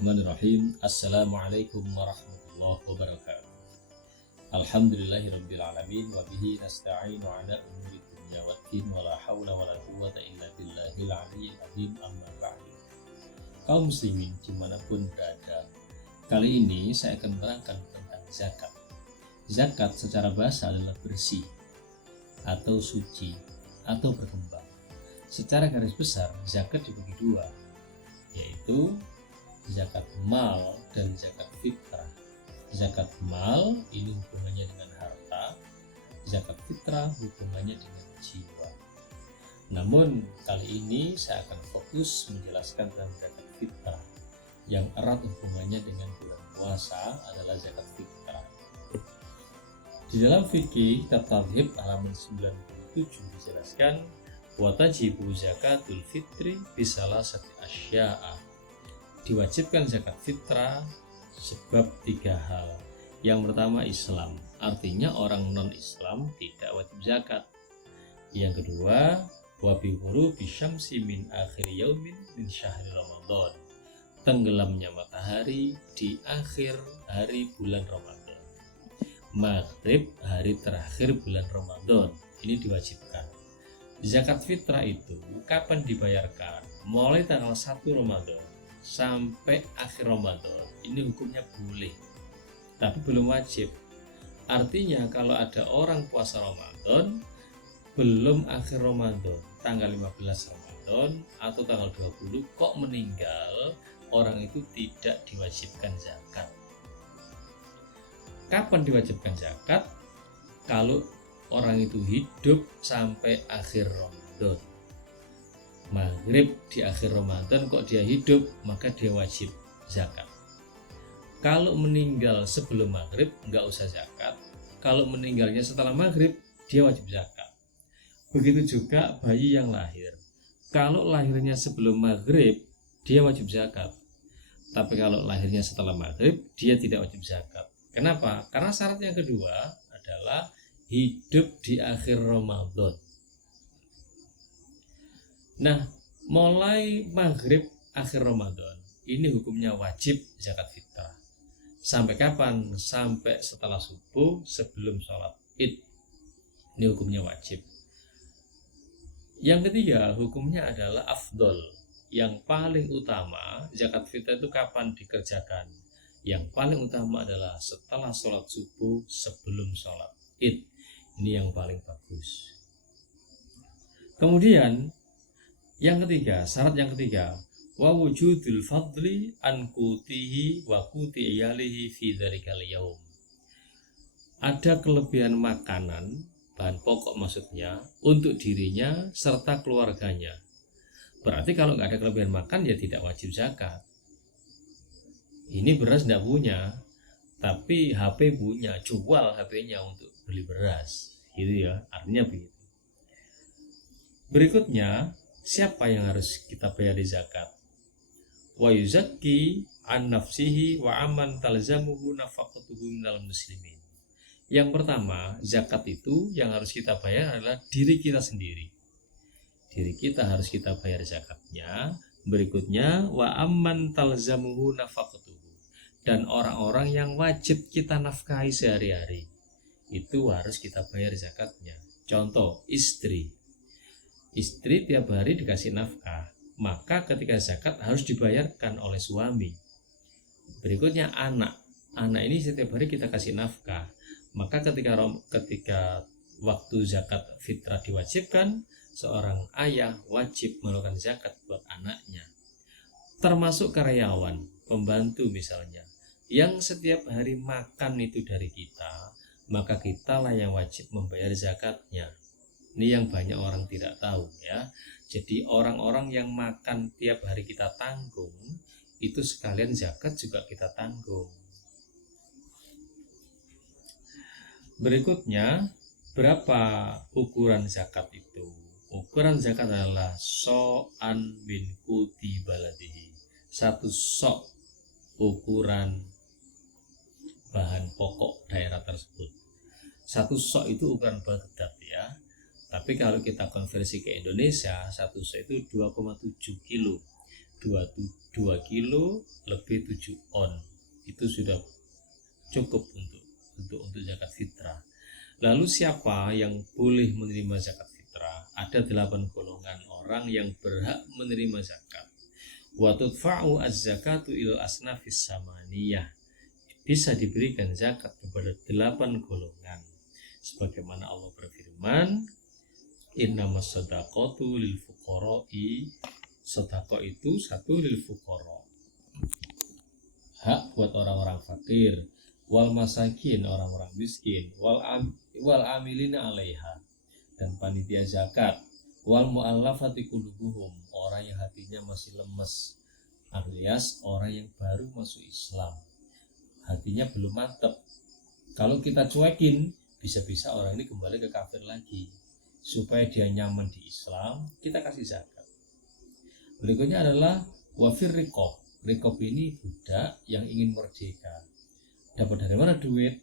Bismillahirrahmanirrahim. Assalamualaikum warahmatullahi wabarakatuh. Alhamdulillahirabbil alamin wa bihi nasta'inu ala umuri dunya waddin wa la haula wa la quwwata illa billahil aliyyil azim, amma ba'du. Kaum muslimin dimanapun berada, kali ini saya akan menerangkan tentang zakat. Zakat secara bahasa adalah bersih atau suci atau berkembang. Secara garis besar zakat dibagi dua, yaitu zakat mal dan zakat fitrah. Zakat mal ini hubungannya dengan harta, zakat fitrah hubungannya dengan jiwa. Namun kali ini saya akan fokus menjelaskan tentang zakat fitrah. Yang erat hubungannya dengan bulan puasa adalah zakat fitrah. Di dalam fikih kitab Tauhid halaman 97 dijelaskan wa tajibu zakatul fitri bisalasati asya'a. Diwajibkan zakat fitrah sebab 3 hal. Yang pertama Islam, artinya orang non-Islam tidak wajib zakat. Yang kedua, wa bi ghurubi syamsi min akhir yaumin min syahri Ramadan, tenggelamnya matahari di akhir hari bulan Ramadan. Maghrib hari terakhir bulan Ramadan ini diwajibkan. Zakat fitrah itu kapan dibayarkan? Mulai tanggal 1 Ramadan sampai akhir Ramadan. Ini hukumnya boleh, tapi belum wajib. Artinya kalau ada orang puasa Ramadan belum akhir Ramadan, tanggal 15 Ramadan atau tanggal 20 kok meninggal, orang itu tidak diwajibkan zakat. Kapan diwajibkan zakat? Kalau orang itu hidup sampai akhir Ramadan. Maghrib di akhir Ramadan kok dia hidup, maka dia wajib zakat. Kalau meninggal sebelum maghrib nggak usah zakat. Kalau meninggalnya setelah maghrib dia wajib zakat. Begitu juga bayi yang lahir. Kalau lahirnya sebelum maghrib dia wajib zakat. Tapi kalau lahirnya setelah maghrib dia tidak wajib zakat. Kenapa? Karena syarat yang kedua adalah hidup di akhir Ramadan. Nah, mulai maghrib akhir Ramadan ini hukumnya wajib zakat fitrah. Sampai kapan? Sampai setelah subuh sebelum sholat id. Ini hukumnya wajib. Yang ketiga, hukumnya adalah afdol. Yang paling utama, zakat fitrah itu kapan dikerjakan? Yang paling utama adalah setelah sholat subuh sebelum sholat id. Ini yang paling bagus. Kemudian yang ketiga, syarat yang ketiga, wa wujudul fadli an qutihi wa quti iyalihi fi dzarikal yaum. Ada kelebihan makanan, bahan pokok maksudnya, untuk dirinya serta keluarganya. Berarti kalau nggak ada kelebihan makan ya tidak wajib zakat. Ini beras nggak punya, tapi HP punya, jual HP-nya untuk beli beras, gitu ya, artinya begitu. Berikutnya, siapa yang harus kita bayar zakat? Wa yuzakki an nafsihi wa aman talzamuhu nafaqatuhu minal muslimin. Yang pertama, zakat itu yang harus kita bayar adalah diri kita sendiri. Diri kita harus kita bayar zakatnya. Berikutnya, wa amman talzamuhu nafaqatuhu, dan orang-orang yang wajib kita nafkahi sehari-hari itu harus kita bayar zakatnya. Contoh, istri tiap hari dikasih nafkah, maka ketika zakat harus dibayarkan oleh suami. Berikutnya anak ini setiap hari kita kasih nafkah, maka ketika waktu zakat fitrah diwajibkan, seorang ayah wajib melakukan zakat buat anaknya. Termasuk karyawan, pembantu misalnya, yang setiap hari makan itu dari kita, maka kitalah yang wajib membayar zakatnya. Ini yang banyak orang tidak tahu ya. Jadi orang-orang yang makan tiap hari kita tanggung, itu sekalian zakat juga kita tanggung. Berikutnya, berapa ukuran zakat itu? Ukuran zakat adalah so'an bin kuti baladihi. 1 sok ukuran bahan pokok daerah tersebut. 1 sok itu ukuran Baghdad ya. Tapi kalau kita konversi ke Indonesia, 1 sok itu 2,7 kilo. 2 kilo lebih 7 on. Itu sudah cukup untuk zakat fitrah. Lalu siapa yang boleh menerima zakat fitrah? Ada 8 golongan orang yang berhak menerima zakat. Wa tudfa'u az-zakatu ilal asnafis samaniyah. Bisa diberikan zakat kepada 8 golongan. Sebagaimana Allah berfirman, innamas shadaqatu lil fuqara'i. Sedekah itu satu lil fuqara, hak buat orang-orang fakir, wal masakin, orang-orang miskin, wal amilina 'alaiha, dan panitia zakat, wal mu'allafati qulubuhum, orang yang hatinya masih lemes, alias orang yang baru masuk Islam, hatinya belum mantap. Kalau kita cuekin, bisa-bisa orang ini kembali ke kafir lagi. Supaya dia nyaman di Islam, kita kasih zakat. Berikutnya adalah wafir rikob. Rikob ini budak yang ingin merdeka. Dapat dari mana duit?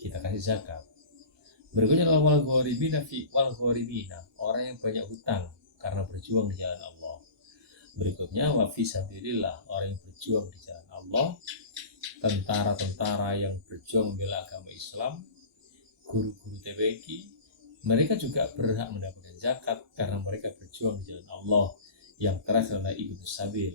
Kita kasih zakat. Berikutnya adalah wal gharimina, orang yang banyak hutang karena berjuang di jalan Allah. Berikutnya wafi sabilillah, orang yang berjuang di jalan Allah. Tentara-tentara yang berjuang membela agama Islam, guru-guru TPQ, mereka juga berhak mendapatkan zakat karena mereka berjuang di jalan Allah. Yang terakhir adalah Ibnu Sabil.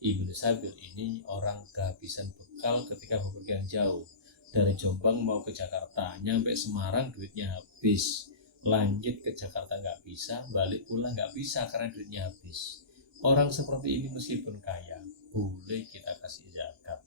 Ibnu Sabil ini orang kehabisan bekal ketika bepergian jauh. Dari Jombang mau ke Jakarta, nyampe Semarang duitnya habis. Lanjut ke Jakarta nggak bisa, balik pulang nggak bisa karena duitnya habis. Orang seperti ini meskipun kaya, boleh kita kasih zakat.